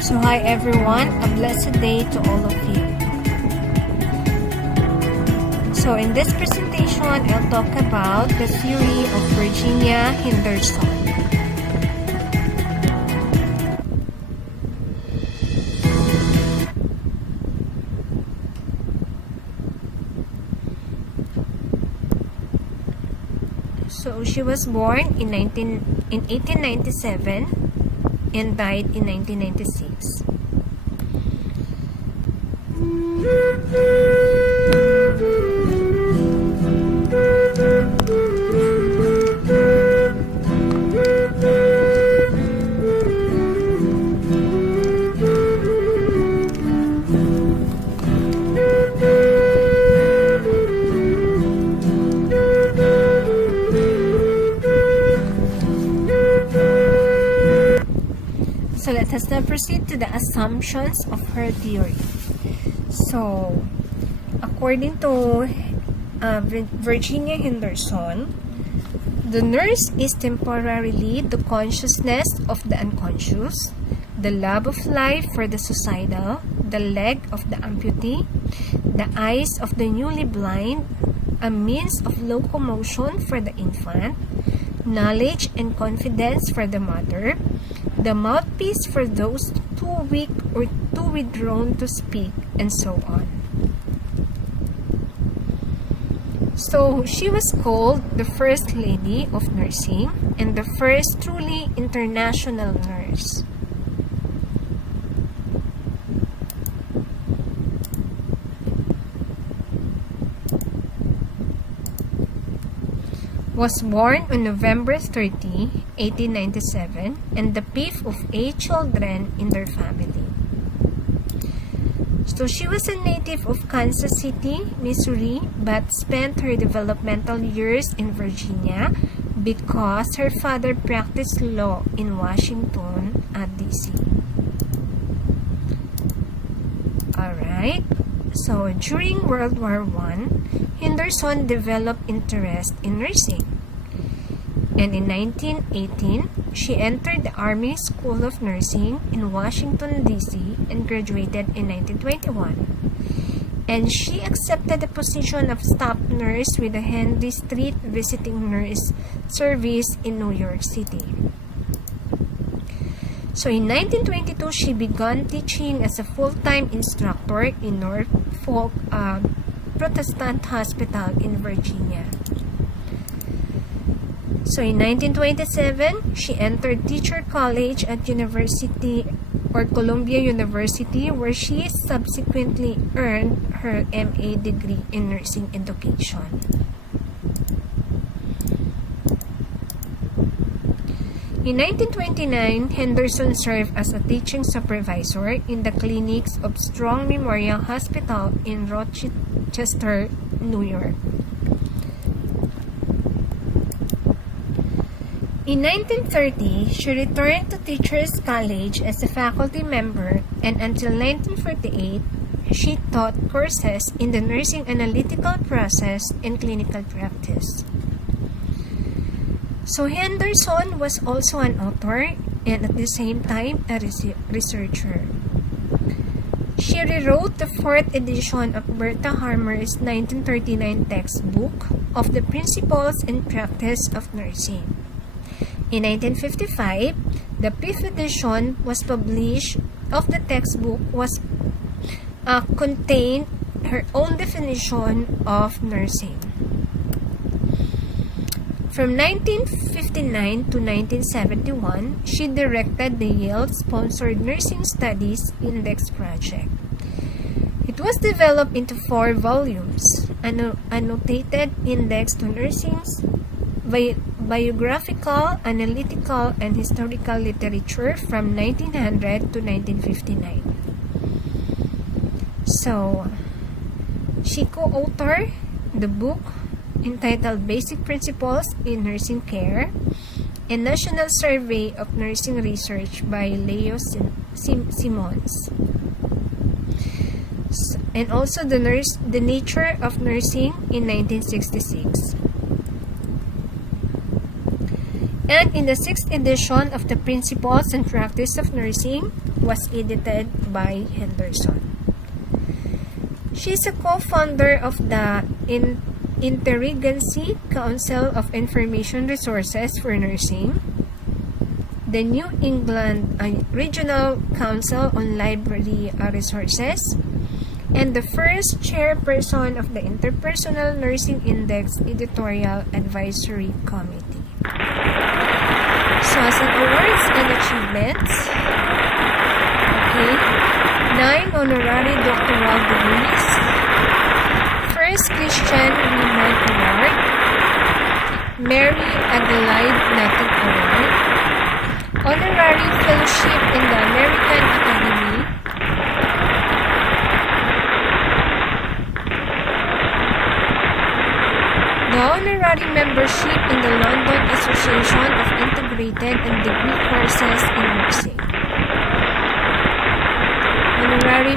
So hi everyone, a blessed day to all of you. So in this presentation, I'll talk about the theory of Virginia Henderson. So she was born in 1897 and died in 1996. So let us now proceed to the assumptions of her theory. So, according to Virginia Henderson, the nurse is temporarily the consciousness of the unconscious, the love of life for the suicidal, the leg of the amputee, the eyes of the newly blind, a means of locomotion for the infant, knowledge and confidence for the mother, the mouthpiece for those too weak or too withdrawn to speak, and so on. So she was called the First Lady of Nursing and the first truly international nurse. Was born on November 30, 1897, and the fifth of 8 children in their family. So she was a native of Kansas City, Missouri, but spent her developmental years in Virginia because her father practiced law in Washington, D.C. Alright, so during World War I, Henderson developed interest in nursing. And in 1918, she entered the Army School of Nursing in Washington, D.C. and graduated in 1921. And she accepted the position of staff nurse with the Henry Street Visiting Nurse Service in New York City. So in 1922, she began teaching as a full-time instructor in Norfolk Protestant Hospital in Virginia. So in 1927, she entered teacher college at Columbia University, where she subsequently earned her MA degree in nursing education. In 1929, Henderson served as a teaching supervisor in the clinics of Strong Memorial Hospital in Rochester, New York. In 1930, she returned to Teachers College as a faculty member, and until 1948, she taught courses in the nursing analytical process and clinical practice. So Henderson was also an author and at the same time a researcher. She rewrote the 4th edition of Bertha Harmer's 1939 textbook of the Principles and Practice of Nursing. In 1955, the 5th edition was published of the textbook contained her own definition of nursing. From 1959 to 1971, she directed the Yale-sponsored Nursing Studies Index project. It was developed into 4 volumes, annotated index to nursing's biographical, analytical, and historical literature from 1900 to 1959. So, she co-authored the book entitled Basic Principles in Nursing Care, a National Survey of Nursing Research by Leo Simmons. and also the nature of nursing in 1966. And in the 6th edition of the Principles and Practice of Nursing was edited by Henderson. She is a co-founder of the Interagency Council of Information Resources for Nursing, the New England Regional Council on Library Resources, and the first chairperson of the Interpersonal Nursing Index Editorial Advisory Committee. So, as an awards and achievements, 9 honorary doctoral degrees, first Christian Women Award, Mary Adelaide Nathan Award, honorary fellowship in the American Academy, the honorary membership in the London Association of Integrated and Degree Courses in Nursing, honorary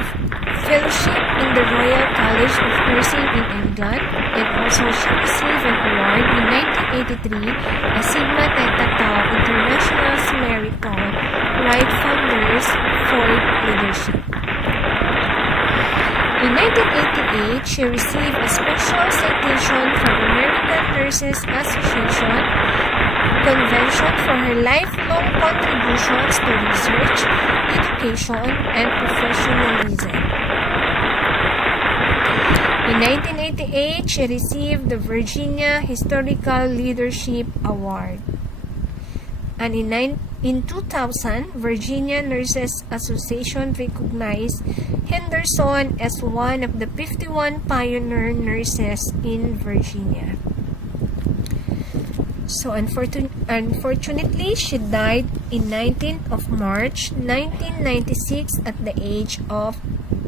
fellowship in the Royal College of Nursing in England, and also she received an award in 1983 as Sigma Theta Tau International Meritol Right Founders for Leadership. In 1988, she received a special citation from American Nurses Association Convention for her lifelong contributions to research, education, and professionalism. In 1988, she received the Virginia Historical Leadership Award. And in 2000, Virginia Nurses Association recognized Henderson as one of the 51 pioneer nurses in Virginia. So unfortunately, she died in 19th of March 1996 at the age of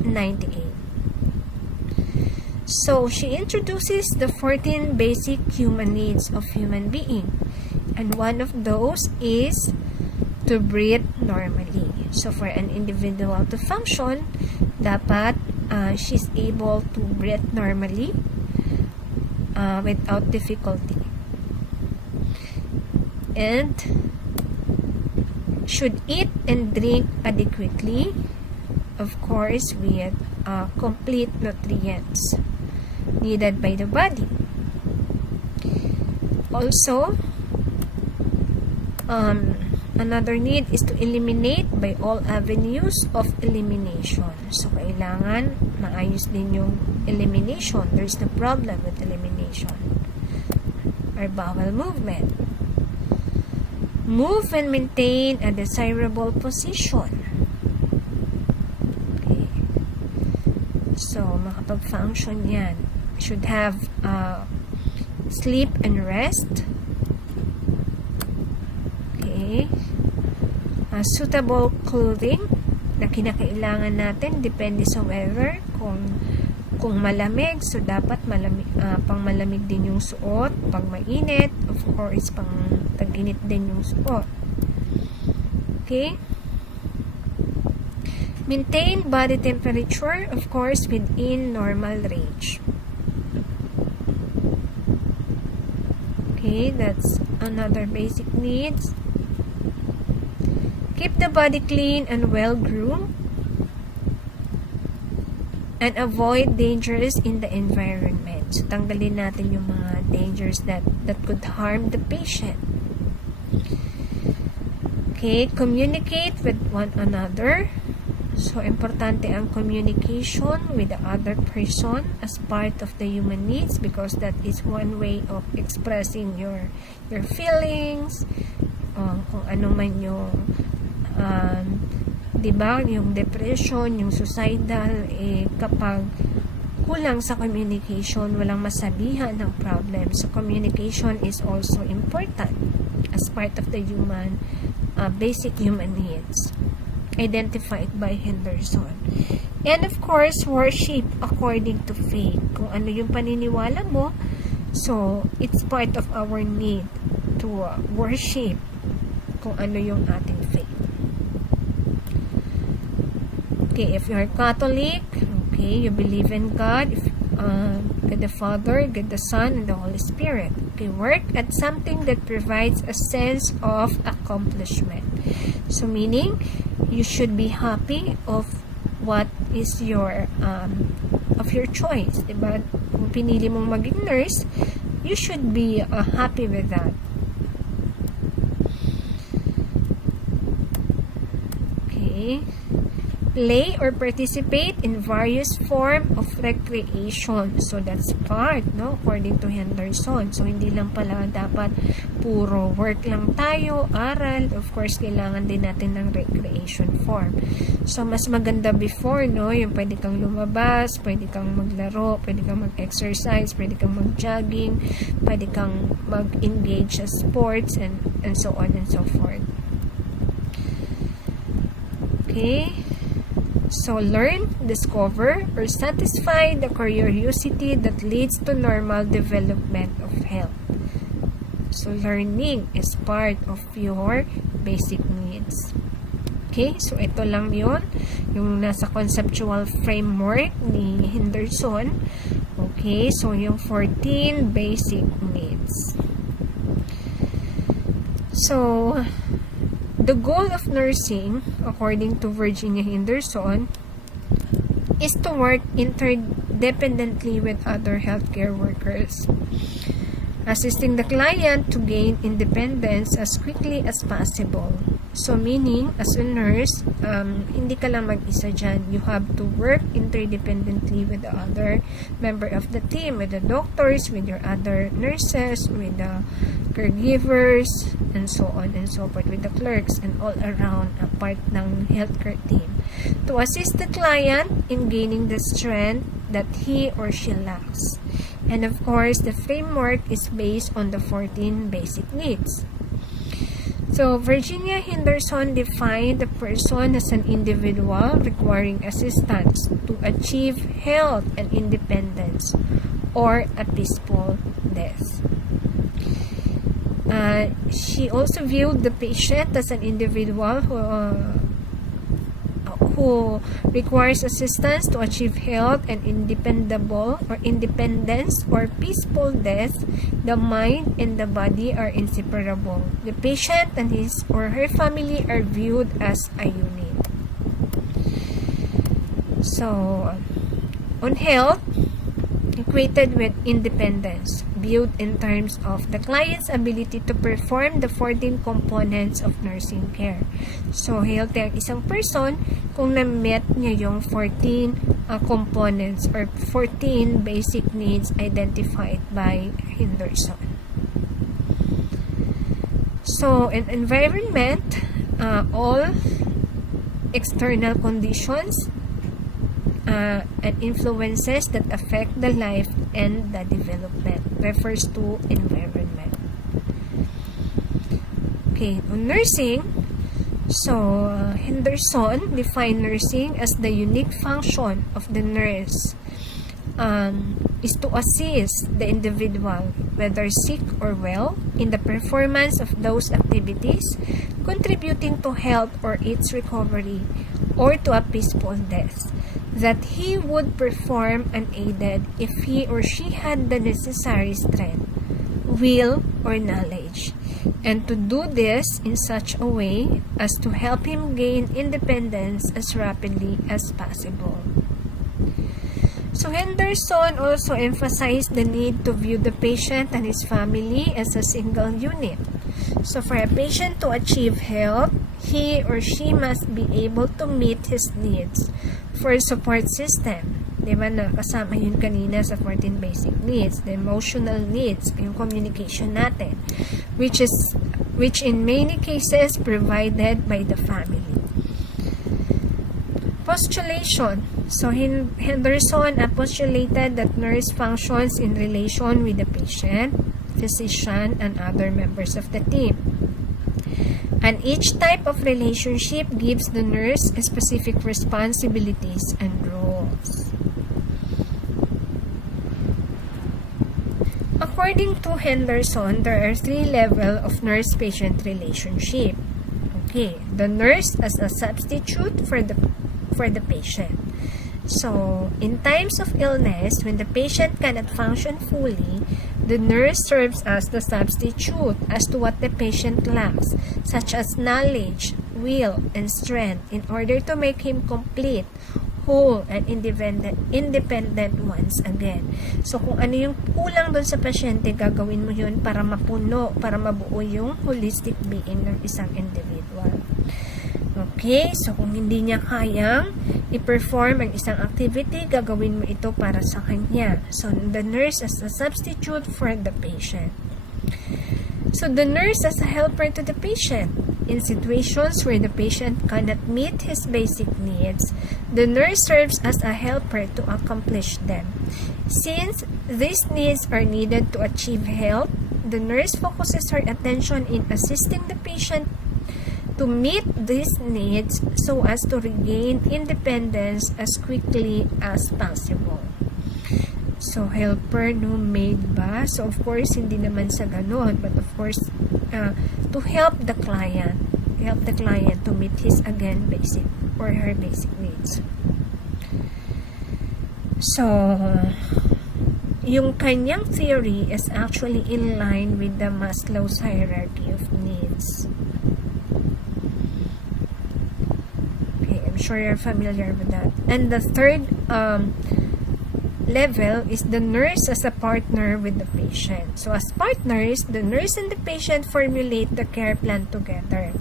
98. So she introduces the 14 basic human needs of human being. And one of those is to breathe normally. So for an individual to function, dapat she's able to breathe normally without difficulty. And should eat and drink adequately, of course, with complete nutrients needed by the body. Also, another need is to eliminate by all avenues of elimination. So, kailangan maayos din yung elimination. There's the problem with elimination. Or bowel movement. Move and maintain a desirable position. Okay. So, makapag-function yan. Should have sleep and rest. Okay. Suitable clothing na kinakailangan natin depende sa weather. Kung malamig, so dapat pang malamig din yung suot. Pag mainit, of course, pang tag-init din yung suot. Okay? Maintain body temperature, of course, within normal range. Okay, that's another basic needs. Keep the body clean and well-groomed. And avoid dangers in the environment. So, tanggalin natin yung mga dangers that could harm the patient. Okay, communicate with one another. So, importante ang communication with the other person as part of the human needs because that is one way of expressing your feelings, kung ano man yung diba, yung depression, yung suicidal, kapag kulang sa communication, walang masabihan ng problem. So, communication is also important as part of the human, basic human needs identified by Henderson. And of course, worship according to faith. Kung ano yung paniniwala mo, so, it's part of our need to worship kung ano yung ating faith. Okay, if you're Catholic, Okay, you believe in God, God the Father, God the Son, and the Holy Spirit. Okay, work at something that provides a sense of accomplishment. So meaning, you should be happy of what is your choice, diba? Kung pinili mong maging nurse, you should be happy with that. Okay. Play or participate in various form of recreation. So, that's part, no? According to Henderson. So, hindi lang pala dapat puro work lang tayo, aral. Of course, kailangan din natin ng recreation form. So, mas maganda before, no? Yung pwede kang lumabas, pwede kang maglaro, pwede kang mag-exercise, pwede kang mag-jogging, pwede kang mag-engage sa sports, and so on and so forth. Okay? So, learn, discover, or satisfy the curiosity that leads to normal development of health. So, learning is part of your basic needs. Okay? So, ito lang yun. Yung nasa conceptual framework ni Henderson. Okay? So, yung 14 basic needs. So, the goal of nursing, according to Virginia Henderson, is to work interdependently with other healthcare workers, assisting the client to gain independence as quickly as possible. So, meaning, as a nurse, hindi ka lang mag-isa dyan. You have to work interdependently with the other member of the team, with the doctors, with your other nurses, with the caregivers, and so on and so forth, with the clerks, and all around a part ng healthcare team, to assist the client in gaining the strength that he or she lacks. And of course, the framework is based on the 14 basic needs. So, Virginia Henderson defined the person as an individual requiring assistance to achieve health and independence, or a peaceful death. She also viewed the patient as an individual who requires assistance to achieve health and independence or peaceful death. The mind and the body are inseparable. The patient and his or her family are viewed as a unit. So, on health, equated with independence, viewed in terms of the client's ability to perform the 14 components of nursing care. So, healthy ang isang person kung na-met niya yung 14 components or 14 basic needs identified by Henderson. So, in environment, all external conditions and influences that affect the life and the development refers to environment. Okay, on nursing, so Henderson defined nursing as the unique function of the nurse is to assist the individual, whether sick or well, in the performance of those activities, contributing to health or its recovery, or to a peaceful death, that he would perform unaided if he or she had the necessary strength, will, or knowledge, and to do this in such a way as to help him gain independence as rapidly as possible. So, Henderson also emphasized the need to view the patient and his family as a single unit. So, for a patient to achieve health, he or she must be able to meet his needs for a support system. Diba na kasama yun kanina sa 14 basic needs, the emotional needs, yung communication natin, which in many cases provided by the family. Postulation. So, Henderson postulated that nurse functions in relation with the patient, physician, and other members of the team. And each type of relationship gives the nurse specific responsibilities and roles. According to Henderson, there are 3 levels of nurse-patient relationship. Okay, the nurse as a substitute for the patient. So, in times of illness, when the patient cannot function fully, the nurse serves as the substitute as to what the patient lacks, such as knowledge, will, and strength, in order to make him complete, whole, and independent once again. So, kung ano yung kulang doon sa pasyente, gagawin mo yun para mapuno, para mabuo yung holistic being ng isang individual. Okay, so kung hindi niya kayang i-perform ang isang activity, gagawin mo ito para sa kanya. So, the nurse as a substitute for the patient. So, the nurse as a helper to the patient. In situations where the patient cannot meet his basic needs, the nurse serves as a helper to accomplish them. Since these needs are needed to achieve health, the nurse focuses her attention in assisting the patient to meet these needs so as to regain independence as quickly as possible. So, helper, no, maid ba? So, of course, hindi naman sa ganon, but of course, to help the client to meet his, again, basic or her basic needs. So, yung kanyang theory is actually in line with the Maslow's hierarchy of needs. Sure you're familiar with that. And the third level is the nurse as a partner with the patient. So as partners, the nurse and the patient formulate the care plan together,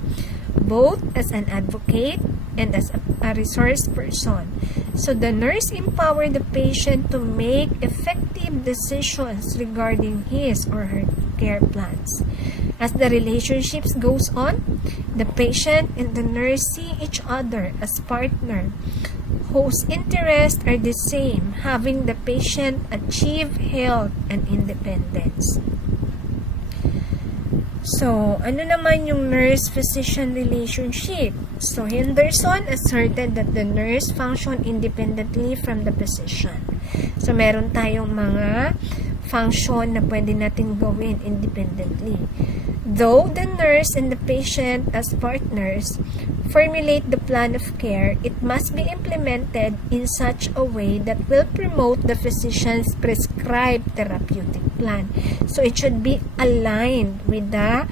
both as an advocate and as a resource person. So the nurse empower the patient to make effective decisions regarding his or her care plans. As the relationships goes on, the patient and the nurse see each other as partner whose interests are the same, having the patient achieve health and independence. So, ano naman yung nurse-physician relationship? So, Henderson asserted that the nurse function independently from the physician. So, meron tayong mga function na pwede natin gawin independently. Though the nurse and the patient as partners formulate the plan of care, it must be implemented in such a way that will promote the physician's prescribed therapeutic plan. So it should be aligned with the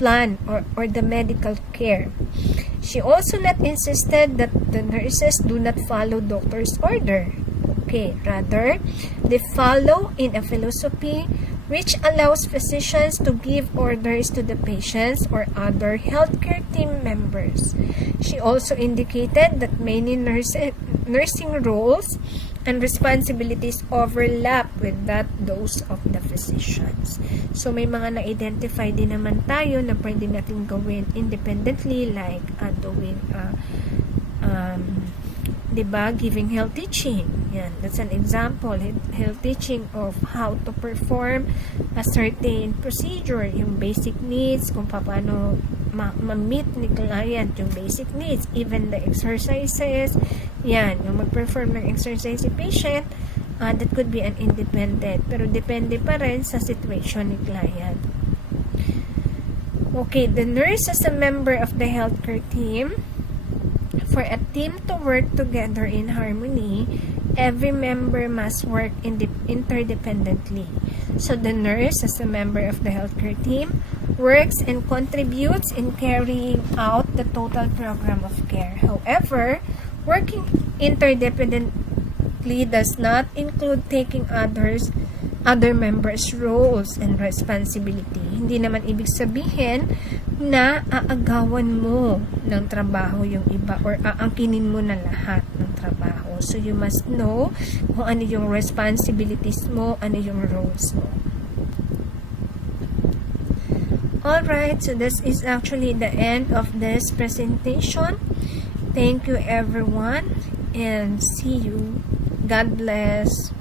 plan or the medical care. She also not insisted that the nurses do not follow doctor's order. Okay, rather, they follow in a philosophy which allows physicians to give orders to the patients or other healthcare team members. She also indicated that many nursing roles and responsibilities overlap with those of the physicians. So, may mga na-identify din naman tayo na pwede natin gawin independently, like doing diba, giving health teaching. Yan, that's an example. Health teaching of how to perform a certain procedure, yung basic needs, kung paano ma-meet ni client yung basic needs, even the exercises. Yan, yung mag-perform ng exercise si patient, that could be an independent, pero depende pa rin sa situation ni client. Okay, the nurse as a member of the healthcare team. For a team to work together in harmony, every member must work interdependently. So the nurse, as a member of the healthcare team, works and contributes in carrying out the total program of care. However, working interdependently does not include taking other members' roles and responsibility. Hindi naman ibig sabihin na aagawan mo ng trabaho yung iba or aangkinin mo na lahat ng trabaho. So, you must know kung ano yung responsibilities mo, ano yung roles mo. Alright, so this is actually the end of this presentation. Thank you everyone and see you. God bless.